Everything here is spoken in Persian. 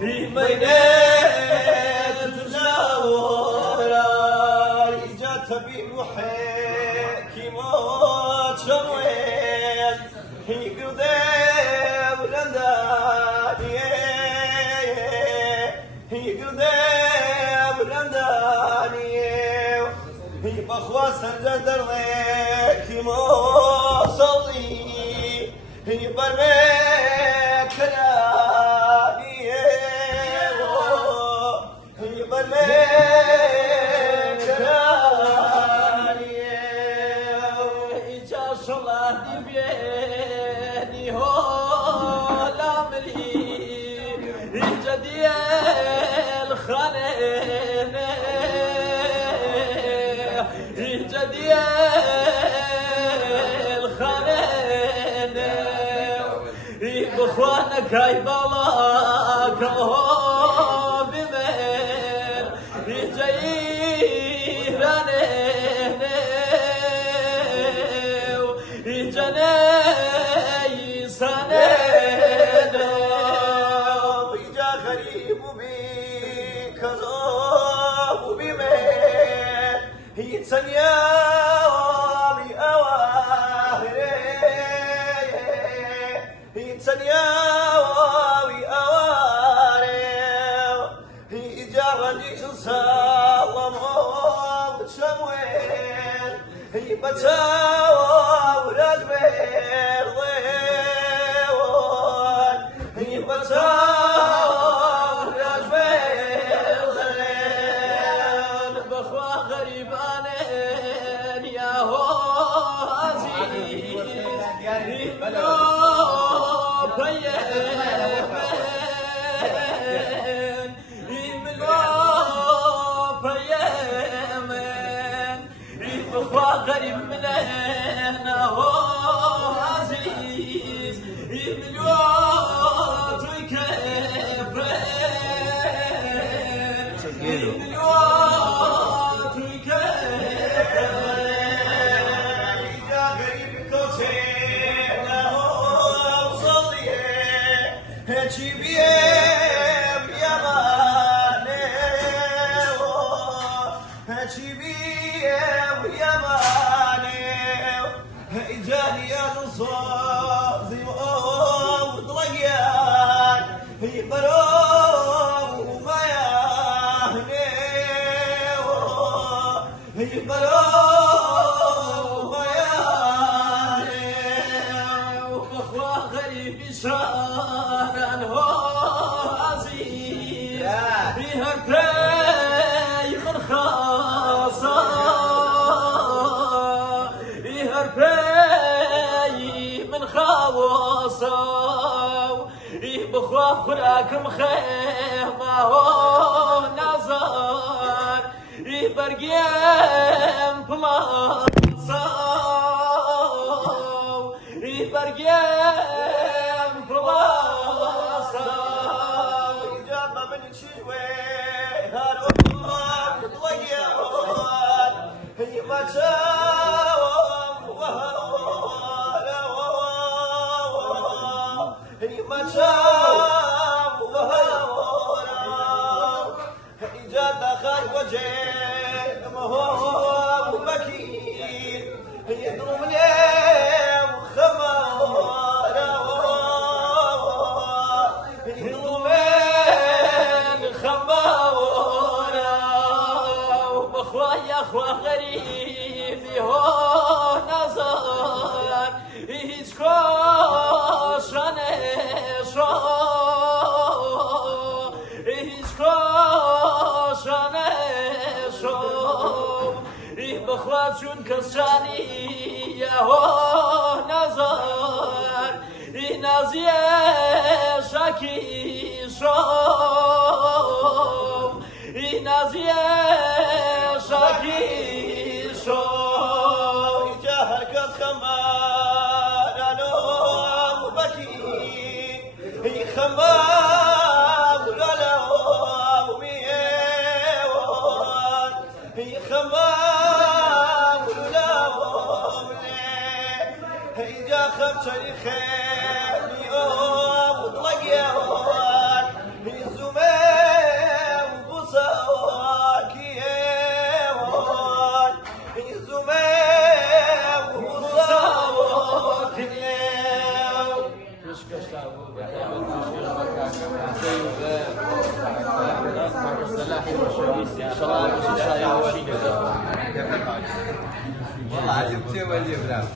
مينات تجاورا جات بمحيكي موت شمويل هي قردي ولنداني هي قردي ولنداني هي بخوا سنجدر لك موصلي هي برميك كلامي هي برميك كلامي إجا شلا دبيني هو لامري إجا ديال خانين إجا ديال خانين بخوانك هاي بلاك هو بمن جيراني جناي سنين بيجا غريب بيك زوب بمن هي تسنيا سنياوي أواريو هي جارني سلام شمويل هي بتاو رجبير ضيون هي بتاو رجبير ضيون بخوا غريبانين يا هو عزيز غريب من هنا هو عزيز مليون كيف مليون كيف يا غريب كوسينا هو وصلي هتشبيه يا ماني هتشبيه يا ماني إجاني يا نصازي وطلقيان هي بروم وما يهني هي بروم وما يهني وأخوة غريب شان هو عزيز فيها كراي من خاصة من خواصو بخوا خراك مخيمة هو نظر برقيم بلاصو برقيم بلاصو جابا من شوي هارون طلقيان هي ما ما شاف وهورا إجاد خاي وجه ما هو بكير يدرم ليه خمارا يضمن خمارا وبخوايا أخوة غريب هو نظر إيش بخواتشون كساني يا هو نظر نازية شاكي شوم نازية شاكي شوم جاهر كس خمار أنو بكي هي خمار ولا وميوان هي خمار ولا هي جا خمسة خير يوم وطلق يوم والله عجبتني والله